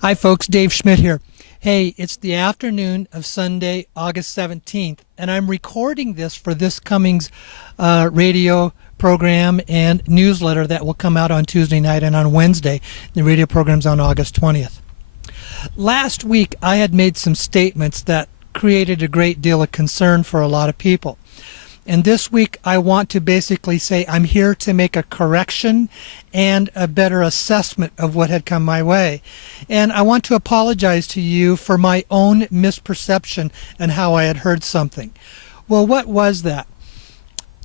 Hi, folks. Dave Schmidt here. Hey, it's the afternoon of Sunday, August 17th, and I'm recording this for this coming's radio program and newsletter that will come out on Tuesday night and on Wednesday. The radio program's on August 20th. Last week, I had made some statements that created a great deal of concern for a lot of people. And this week, I want to basically say I'm here to make a correction and a better assessment of what had come my way. And I want to apologize to you for my own misperception and how I had heard something. Well, what was that?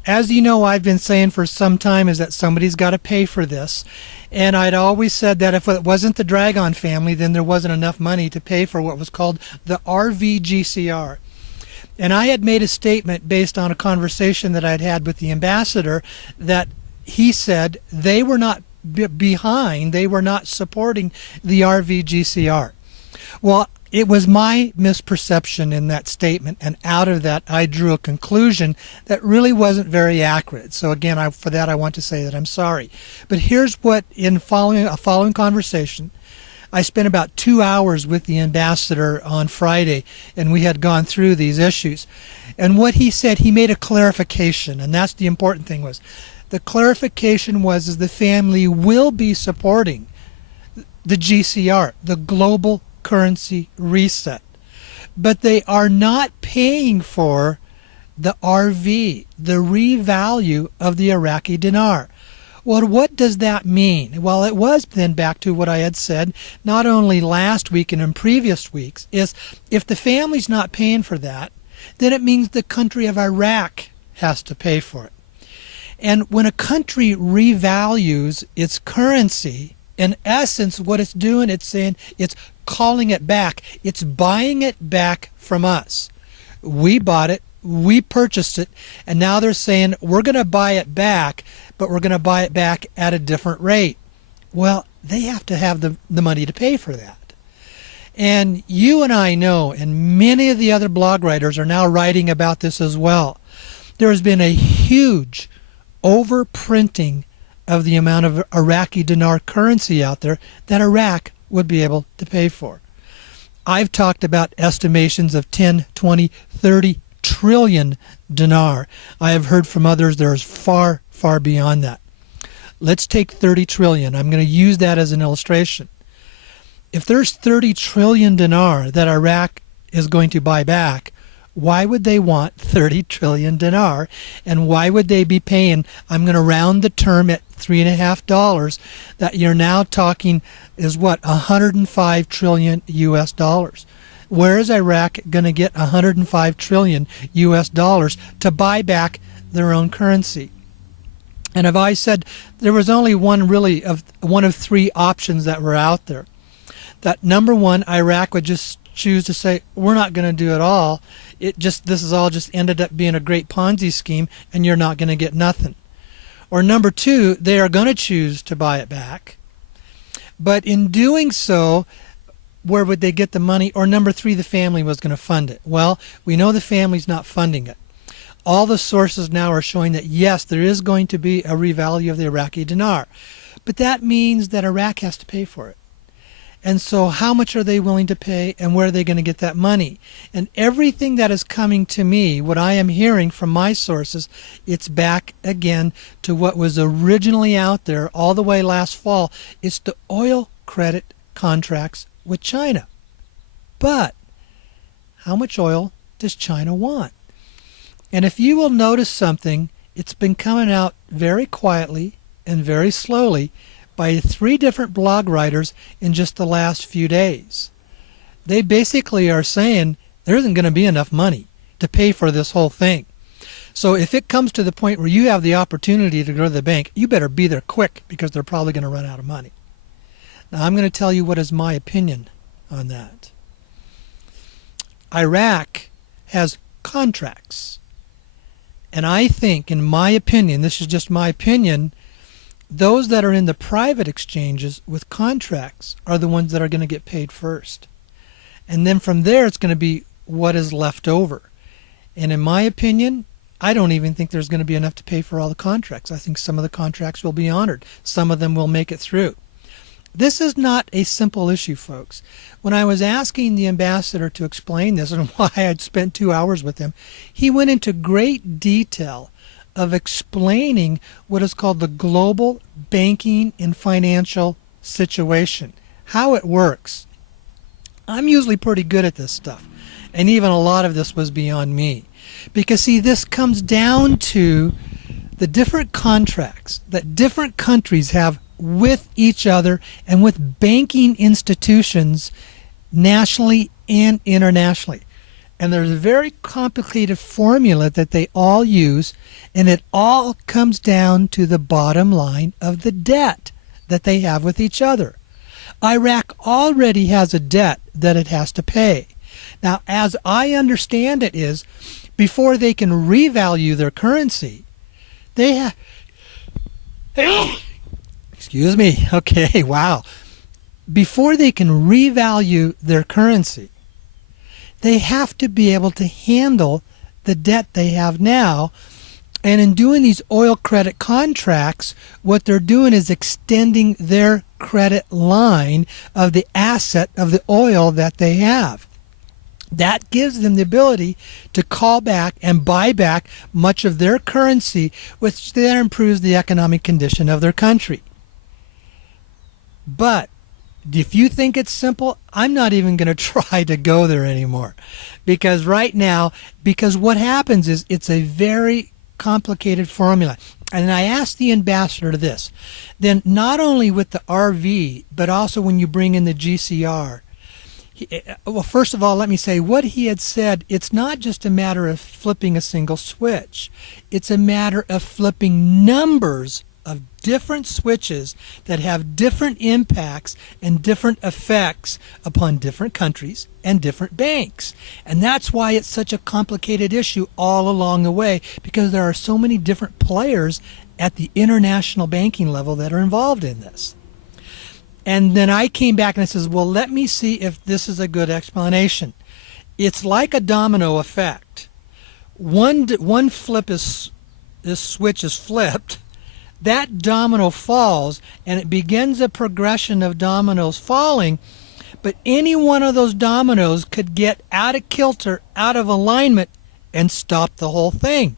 As you know, I've been saying for some time is that somebody's got to pay for this. And I'd always said that if it wasn't the Dragon family, then there wasn't enough money to pay for what was called the RVGCR. And I had made a statement based on a conversation that I'd had with the ambassador that he said they were not behind, they were not supporting the RVGCR. Well, it was my misperception in that statement, and out of that I drew a conclusion that really wasn't very accurate. So again, for that I want to say that I'm sorry. But here's what, in following conversation, I spent about 2 hours with the ambassador on Friday, and we had gone through these issues. And what he said, he made a clarification, and that's the important thing was. The clarification was is the family will be supporting the GCR, the Global Currency Reset. But they are not paying for the RV, the revalue of the Iraqi dinar. Well, what does that mean? Well, it was then back to what I had said, not only last week and in previous weeks, is if the family's not paying for that, then it means the country of Iraq has to pay for it. And when a country revalues its currency, in essence, what it's doing, it's saying it's calling it back. It's buying it back from us. We bought it. We purchased it, and now they're saying we're going to buy it back, but we're going to buy it back at a different rate. Well, they have to have the money to pay for that. And you and I know, and many of the other blog writers are now writing about this as well. There has been a huge overprinting of the amount of Iraqi dinar currency out there that Iraq would be able to pay for. I've talked about estimations of 10, 20, 30 trillion dinar. I have heard from others there's far, far beyond that. Let's take 30 trillion. I'm going to use that as an illustration. If there's 30 trillion dinar that Iraq is going to buy back, why would they want 30 trillion dinar? And why would they be paying, I'm going to round the term at $3.50, that you're now talking is what, 105 trillion US dollars. Where is Iraq going to get 105 trillion US dollars to buy back their own currency? And as I said, there was only one of three options that were out there. That number one, Iraq would just choose to say, we're not going to do it all. This is all just ended up being a great Ponzi scheme, and you're not going to get nothing. Or number two, they are going to choose to buy it back. But in doing so, where would they get the money? Or number three, the family was going to fund it. Well, we know the family's not funding it. All the sources now are showing that yes, there is going to be a revalue of the Iraqi dinar. But that means that Iraq has to pay for it. And so how much are they willing to pay, and where are they going to get that money? And everything that is coming to me, what I am hearing from my sources, it's back again to what was originally out there all the way last fall. It's the oil credit contracts with China. But how much oil does China want? And if you will notice something, it's been coming out very quietly and very slowly by three different blog writers in just the last few days. They basically are saying there isn't going to be enough money to pay for this whole thing. So if it comes to the point where you have the opportunity to go to the bank, you better be there quick, because they're probably going to run out of money. Now I'm going to tell you what is my opinion on that. Iraq has contracts. And I think, in my opinion, this is just my opinion, those that are in the private exchanges with contracts are the ones that are going to get paid first. And then from there, it's going to be what is left over. And in my opinion, I don't even think there's going to be enough to pay for all the contracts. I think some of the contracts will be honored. Some of them will make it through. This is not a simple issue, folks. When I was asking the ambassador to explain this and why I'd spent 2 hours with him, he went into great detail of explaining what is called the global banking and financial situation, how it works. I'm usually pretty good at this stuff, and even a lot of this was beyond me. Because, see, this comes down to the different contracts that different countries have with each other and with banking institutions nationally and internationally. And there's a very complicated formula that they all use, and it all comes down to the bottom line of the debt that they have with each other. Iraq already has a debt that it has to pay. Now, as I understand it is, before they can revalue their currency, they have... Excuse me. Okay, wow. Before they can revalue their currency, they have to be able to handle the debt they have now. And in doing these oil credit contracts, what they're doing is extending their credit line of the asset of the oil that they have. That gives them the ability to call back and buy back much of their currency, which then improves the economic condition of their country. But if you think it's simple, I'm not even going to try to go there anymore. Because right now, because what happens is it's a very complicated formula. And I asked the ambassador this. Then not only with the RV, but also when you bring in the GCR, well, first of all, let me say what he had said, it's not just a matter of flipping a single switch. It's a matter of flipping numbers of different switches that have different impacts and different effects upon different countries and different banks. And that's why it's such a complicated issue all along the way, because there are so many different players at the international banking level that are involved in this. And then I came back and I says, well, let me see if this is a good explanation. It's like a domino effect. One flip is this switch is flipped. That domino falls, and it begins a progression of dominoes falling. But any one of those dominoes could get out of kilter, out of alignment, and stop the whole thing.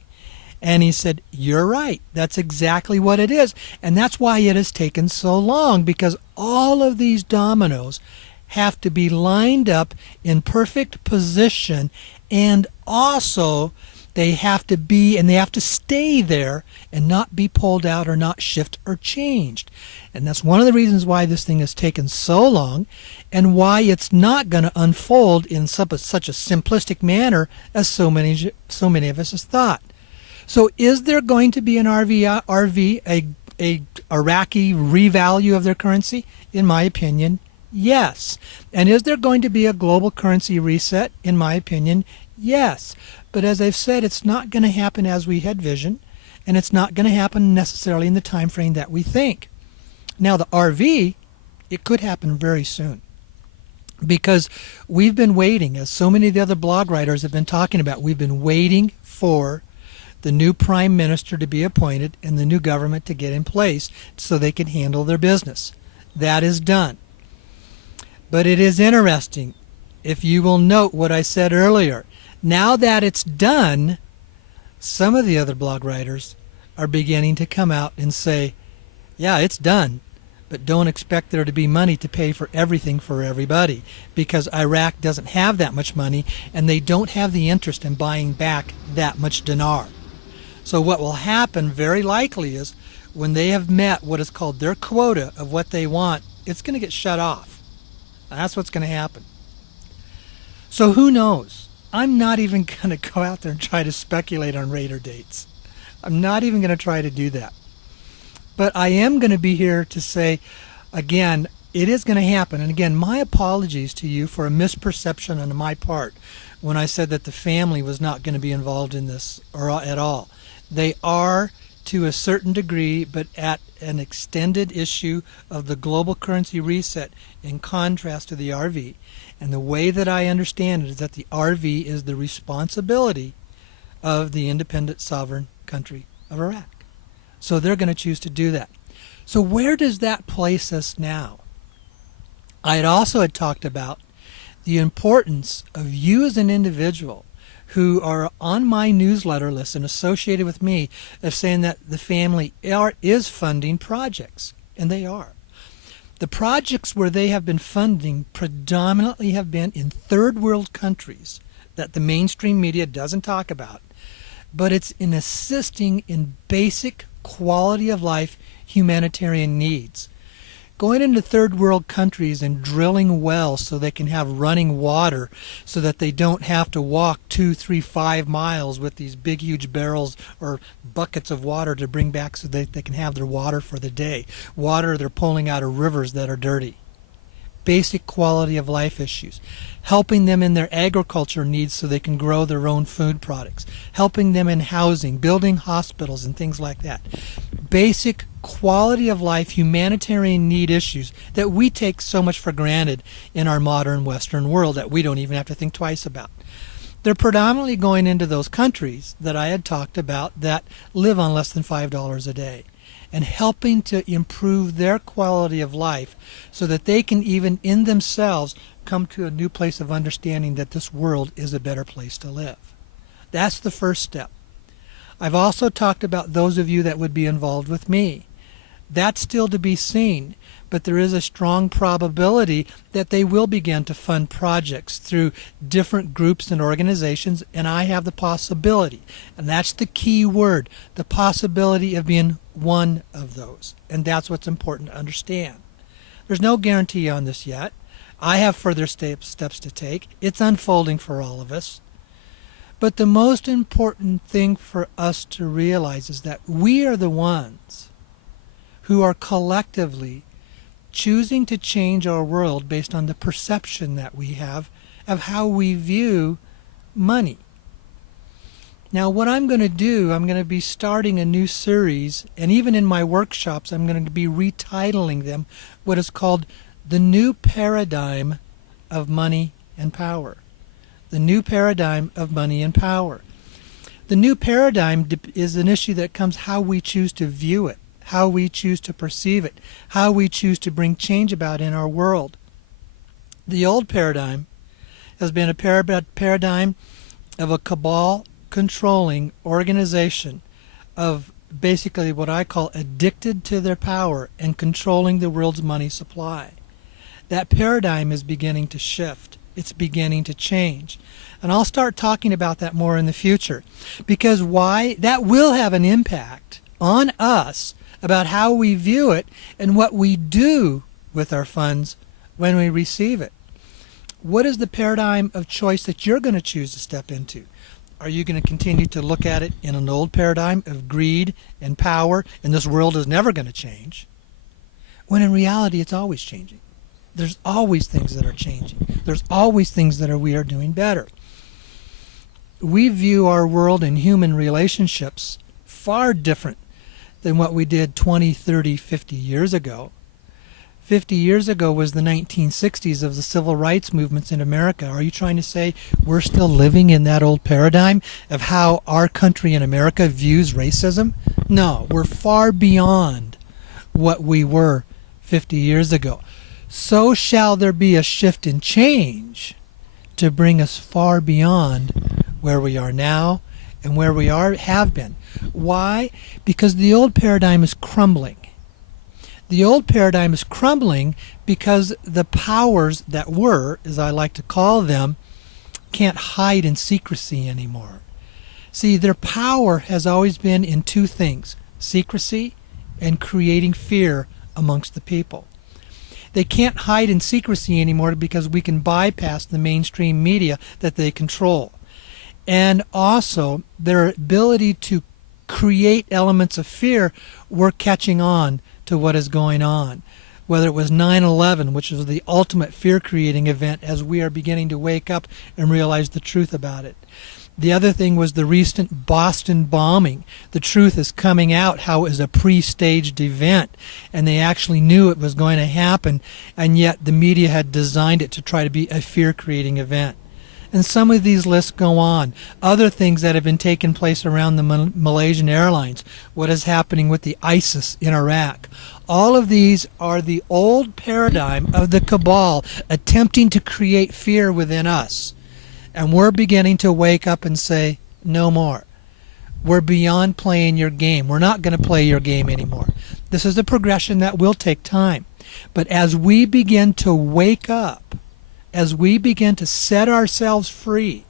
And he said, you're right. That's exactly what it is. And that's why it has taken so long, because all of these dominoes have to be lined up in perfect position, and also they have to be, and they have to stay there and not be pulled out or not shift or changed. And that's one of the reasons why this thing has taken so long, and why it's not going to unfold in such a simplistic manner as so many of us has thought. So is there going to be an RV, a Iraqi revalue of their currency? In my opinion, yes. And is there going to be a global currency reset? In my opinion, yes. But as I've said, it's not going to happen as we had vision, and it's not going to happen necessarily in the time frame that we think. Now the RV, it could happen very soon, because we've been waiting, as so many of the other blog writers have been talking about, we've been waiting for the new prime minister to be appointed and the new government to get in place so they can handle their business. That is done. But it is interesting, if you will note what I said earlier, now that it's done, some of the other blog writers are beginning to come out and say, yeah, it's done, but don't expect there to be money to pay for everything for everybody, because Iraq doesn't have that much money, and they don't have the interest in buying back that much dinar. So what will happen very likely is when they have met what is called their quota of what they want, it's going to get shut off. That's what's going to happen. So who knows? I'm not even going to go out there and try to speculate on Raider dates. I'm not even going to try to do that. But I am going to be here to say, again, it is going to happen. And again, my apologies to you for a misperception on my part when I said that the family was not going to be involved in this or at all. They are to a certain degree, but at an extended issue of the global currency reset in contrast to the RV. And the way that I understand it is that the RV is the responsibility of the independent sovereign country of Iraq. So they're going to choose to do that. So where does that place us now? I had talked about the importance of you as an individual who are on my newsletter list and associated with me, of saying that the family is funding projects, and they are. The projects where they have been funding predominantly have been in third world countries that the mainstream media doesn't talk about, but it's in assisting in basic quality of life humanitarian needs. Going into third world countries and drilling wells so they can have running water, so that they don't have to walk 2, 3, 5 miles with these big huge barrels or buckets of water to bring back so that they can have their water for the day. Water they're pulling out of rivers that are dirty. Basic quality of life issues. Helping them in their agriculture needs so they can grow their own food products. Helping them in housing, building hospitals and things like that. Basic quality of life humanitarian need issues that we take so much for granted in our modern Western world that we don't even have to think twice about. They're predominantly going into those countries that I had talked about that live on less than $5 a day, and helping to improve their quality of life so that they can even in themselves come to a new place of understanding that this world is a better place to live. That's the first step. I've also talked about those of you that would be involved with me. That's still to be seen, but there is a strong probability that they will begin to fund projects through different groups and organizations, and I have the possibility, and that's the key word, the possibility of being one of those, and that's what's important to understand. There's no guarantee on this yet. I have further steps to take. It's unfolding for all of us. But the most important thing for us to realize is that we are the ones who are collectively choosing to change our world based on the perception that we have of how we view money. Now, what I'm going to do, I'm going to be starting a new series, and even in my workshops, I'm going to be retitling them what is called the New Paradigm of Money and Power. The New Paradigm of Money and Power. The new paradigm is an issue that comes how we choose to view it, how we choose to perceive it, how we choose to bring change about in our world. The old paradigm has been a paradigm of a cabal controlling organization of basically what I call addicted to their power and controlling the world's money supply. That paradigm is beginning to shift. It's beginning to change. And I'll start talking about that more in the future. Because why? That will have an impact on us about how we view it and what we do with our funds when we receive it. What is the paradigm of choice that you're going to choose to step into? Are you going to continue to look at it in an old paradigm of greed and power, and this world is never going to change? When in reality, it's always changing. There's always things that are changing. There's always things that we are doing better. We view our world and human relationships far different than what we did 20, 30, 50 years ago. 50 years ago was the 1960s of the civil rights movements in America. Are you trying to say we're still living in that old paradigm of how our country in America views racism? No, we're far beyond what we were 50 years ago. So shall there be a shift in change to bring us far beyond where we are now and where we have been. Why? Because the old paradigm is crumbling. The old paradigm is crumbling because the powers that were, as I like to call them, can't hide in secrecy anymore. See, their power has always been in two things: secrecy and creating fear amongst the people. They can't hide in secrecy anymore because we can bypass the mainstream media that they control. And also, their ability to create elements of fear, we're catching on to what is going on. Whether it was 9/11, which was the ultimate fear-creating event, as we are beginning to wake up and realize the truth about it. The other thing was the recent Boston bombing. The truth is coming out how it was a pre-staged event, and they actually knew it was going to happen, and yet the media had designed it to try to be a fear-creating event. And some of these lists go on. Other things that have been taking place around the Malaysian Airlines, what is happening with the ISIS in Iraq. All of these are the old paradigm of the cabal attempting to create fear within us. And we're beginning to wake up and say, no more. We're beyond playing your game. We're not going to play your game anymore. This is a progression that will take time. But as we begin to wake up, as we begin to set ourselves free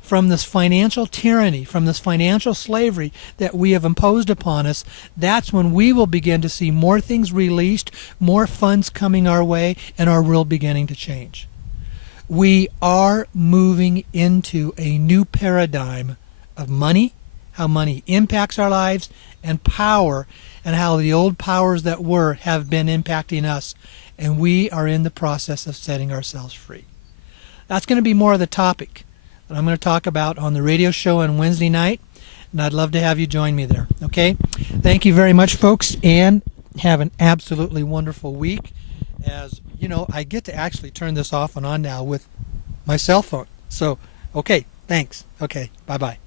from this financial tyranny, from this financial slavery that we have imposed upon us, that's when we will begin to see more things released, more funds coming our way, and our world beginning to change. We are moving into a new paradigm of money, how money impacts our lives, and power, and how the old powers that were have been impacting us, and we are in the process of setting ourselves free. That's going to be more of the topic that I'm going to talk about on the radio show on Wednesday night, and I'd love to have you join me there. Okay? Thank you very much, folks, and have an absolutely wonderful week. As you know, I get to actually turn this off and on now with my cell phone. So, okay, thanks. Okay, bye-bye.